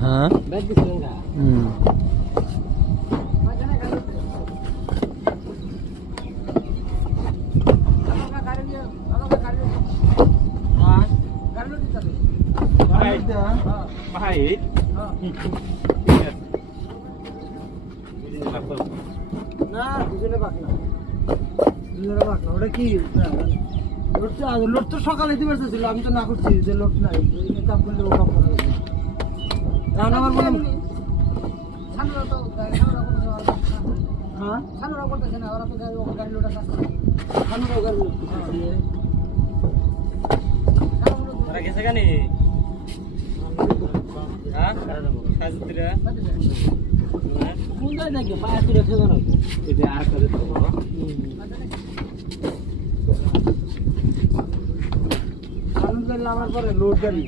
হ্যাঁ না দুজনে বাক না ওটা কি লোড তো সকালে দিবে ছিল আমি তো না করছি যে লোড নাই কাম করলে ও কাম করা যাবে রান আমার বললাম হ্যাঁ সানুরা করতেছে না ওরা তো গাড়ি লোড আছে সানুরা গাড়ি লোড ওরা গেছে কেন হ্যাঁ সাজুতিরা কোন যায় নাকি পায়া তুলে খেলে না এটা আর কাজে তো সানুর গাড়ি আমার পরে লোড গাড়ি